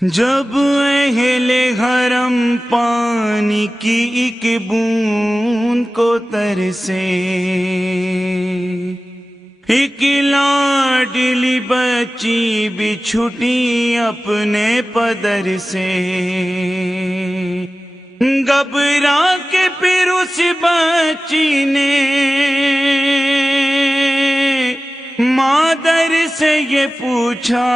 جب اہل حرم پانی کی ایک بوند کو ترسے، ایک لاڈلی بچی بھی چھٹی اپنے پدر سے، گھبرا کے پھر اس بچی نے مادر سے یہ پوچھا،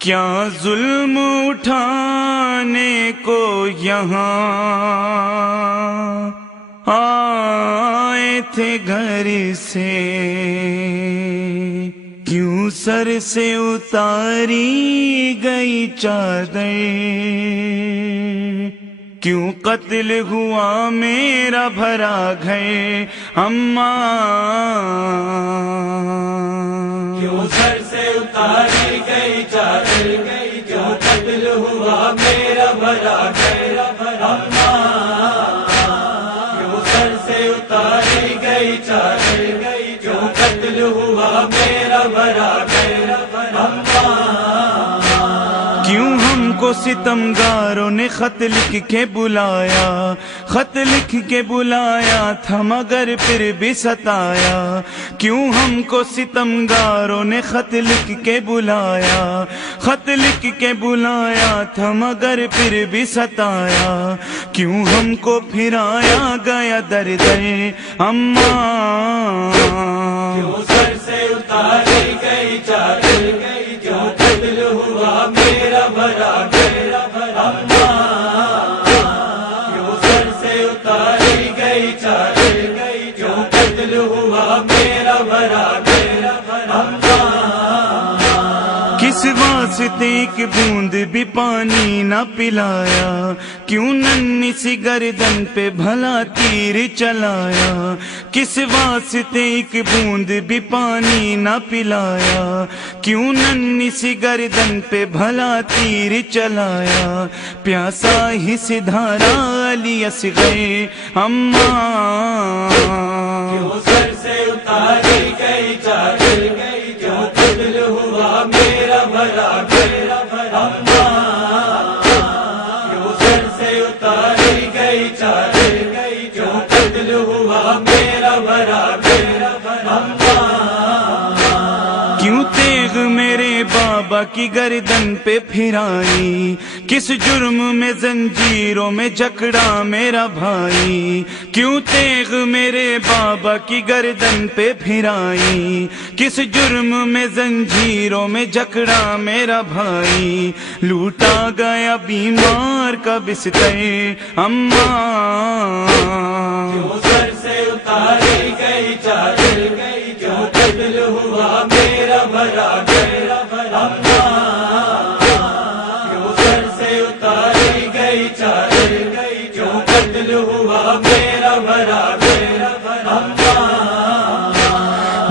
کیا ظلم اٹھانے کو یہاں آئے تھے گھر سے؟ کیوں سر سے اتاری گئی چادر؟ کیوں قتل ہوا میرا بھرا گھر؟ اماں کیوں سر سے اتاری گئی چادر؟ کیوں قتل ہوا میرا بھرا گھر؟ اماں کیوں سر سے اتاری گئی چادر؟ کیوں قتل ہوا میرا بھرا گھر؟ اماں کیوں ہم کو ستمگاروں نے خط لکھ کے بلایا، خط لکھ کے بلایا تھا مگر پھر بھی ستایا؟ کیوں ہم کو ستمگاروں نے خط لکھ کے بلایا، خط لکھ کے بلایا تھا مگر پھر بھی ستایا؟ کیوں ہم کو پھرایا گیا در در؟ اماں کیوں سر سے اتاری گئی چادر؟ کیوں قتل ہوا میرا بھرا گھر؟ اماں کیوں سر سے اتاری گئی چادر؟ کیوں قتل ہوا میرا بھرا گھر؟ اماں کس واسطے ایک بوند بھی پانی نہ پلایا؟ کیوں ننھی سی گردن پہ بھلا تیر چلایا؟ کس واسطے ایک بوند بھی پانی نہ پلایا؟ کیوں ننھی سی گردن پہ بھلا تیر چلایا؟ پیاسا ہی سدھارا علی اصغر اماں کیوں سر سے اتاری گئی چادر؟ کیوں قتل ہوا میرا بھرا گھر؟ اماں کیوں سر سے اتاری گئی چادر؟ کیوں قتل ہوا میرا بھرا گھر؟ اماں کیوں تیغ میرے بابا کی گردن پہ پھرائی؟ کس جرم میں زنجیروں میں جکڑا میرا بھائی؟ کیوں تیغ میرے بابا کی گردن پہ پھرائی؟ کس جرم میں زنجیروں میں جکڑا میرا بھائی؟ لوٹا گیا بیمار کا بستر اماں کیوں سر سے اتاری گئی چادر؟ کیوں قتل ہوا میرا بھرا گھر؟ اماں کیوں سر سے اتاری گئی چادر؟ کیوں قتل ہوا میرا بھرا گھر؟ اماں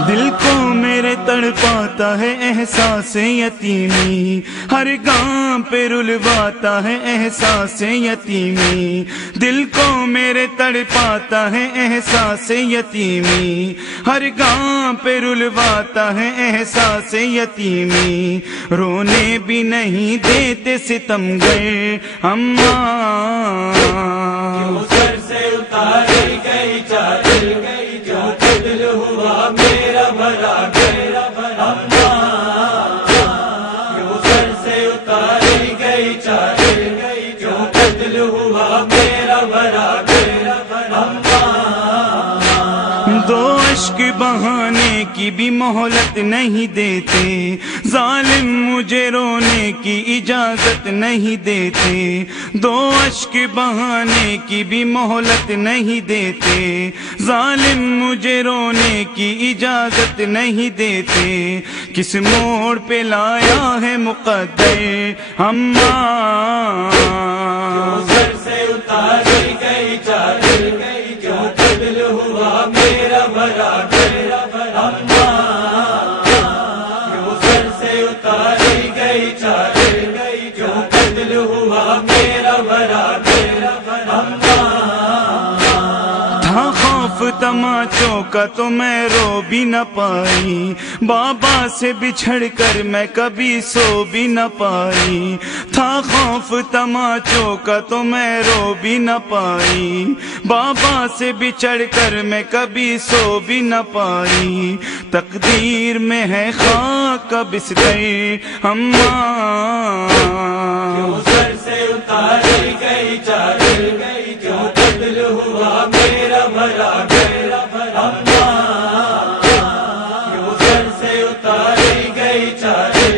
دل کو میرے تڑپاتا ہے احساس یتیمی، ہر گام پہ رلواتا ہے احساس یتیمی۔ دل کو میرے تڑپاتا ہے احساس یتیمی، ہر گام پہ رلواتا ہے احساس یتیمی۔ رونے بھی نہیں دیتے ستمگر اماں کیوں سر سے اتاری گئی چادر؟ کیوں قتل ہوا میرا بھرا گھر؟ اماں کیوں سر سے اتاری گئی چادر؟ کیوں قتل ہوا میرا بھرا گھر؟ اماں دو اشک بہانے کی بھی مہلت نہیں دیتے، ظالم مجھے رونے کی اجازت نہیں دیتے۔ دو اشک بہانے کی بھی مہلت نہیں دیتے، ظالم مجھے رونے کی اجازت نہیں دیتے۔ کس موڑ پہ لایا ہے مقدر اماں کیوں سر سے اتاری گئی چادر؟ کیوں قتل ہوا میرا بھرا گھر؟ اماں کیوں سر سے اتاری گئی چادر؟ کیوں قتل ہوا میرا بھرا گھر؟ اماں تھا خوف تماچوں چوکا تو میں رو بھی نہ پائی، بابا سے بچھڑ کر میں کبھی سو بھی نہ پائی، تھا خوف تماچوں کا تو میں رو بھی نہ پائی، بابا سے بچھڑ کر میں کبھی سو بھی نہ پائی، تقدیر میں ہے خاک کا بستر اماں، کیوں سر سے اتاری گئی چادر، کیوں قتل ہوا میرا بھرا گھر اماں، کیوں سر سے اتاری گئی چادر،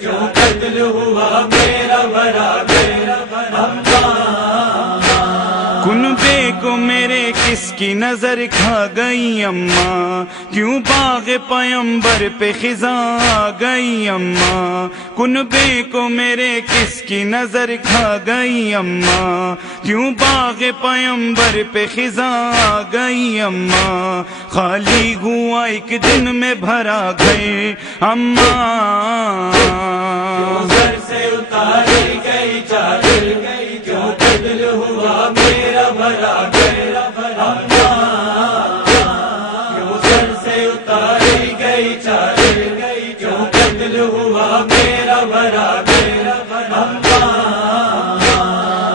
کیوں قتل ہوا میرا بھرا گھر اماں، کنبے کو میرے کس کی نظر کھا گئی اماں، کیوں باغ پیمبر پہ خزاں آ گئی اماں، کنبے کو میرے کس کی نظر کھا گئی اماں، کیوں باغ پیمبر پہ خزاں آ گئی اماں، خالی ہوا ایک دن میں بھرا گئے اماں، کیوں سر سے اتاری گئی چادر، کیوں قتل ہوا میرا بھرا گھر اماں، کیوں سر سے اتاری گئی چادر، کیوں قتل ہوا میرا بھرا گھر اماں،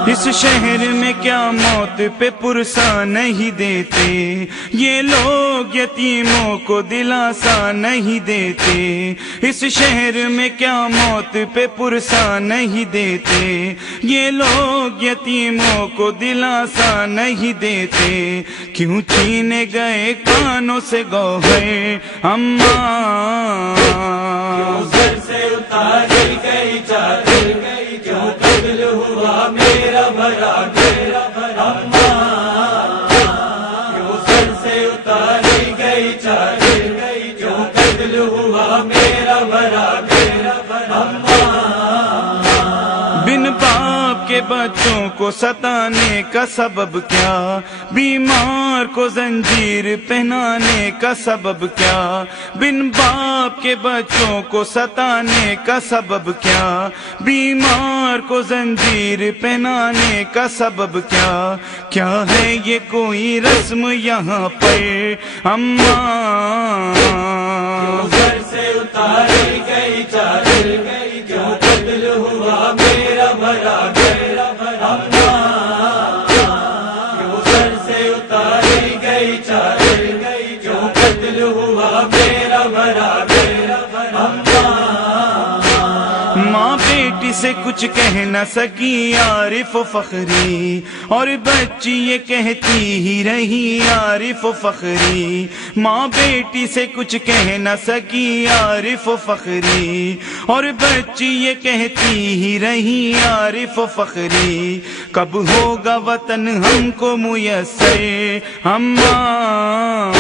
اس شہر میں کیا موت پہ پرسا نہیں دیتے، یہ لوگ یتیموں کو دلاسا نہیں دیتے، اس شہر میں کیا موت پہ پرسا نہیں دیتے، یہ لوگ یتیموں کو دلاسا نہیں دیتے، کیوں چھینے گئے کانوں سے گوہر اماں، کیوں سر سے اتاری گئی چادر، کیوں قتل ہوا میرا بھرا گھر اماں، کیوں سر سے اتاری گئی چادر، کیوں قتل ہوا میرا بھرا گھر اماں، بن باپ کے بچوں کو ستانے کا سبب کیا، بیمار کو زنجیر پہنانے کا سبب کیا، بن باپ کے بچوں کو ستانے کا سبب کیا، بیمار کو زنجیر پہنانے کا سبب کیا، کیا ہے یہ کوئی رسم یہاں پر اماں، کیوں سر سے اتاری گئی چادر، کیوں قتل ہوا میرا بھرا گھر اماں، کیوں سر سے اتاری گئی چادر، کیوں قتل ہوا میرا بھرا گھر اماں، ماں بیٹی سے کچھ کہہ نہ سکی عارف و فخری، اور بچی یہ کہتی ہی رہی عارف و فخری، ماں بیٹی سے کچھ کہہ نہ سکی عارف و فخری، اور بچی یہ کہتی ہی رہی عارف و فخری، کب ہوگا وطن ہم کو میسر اماں،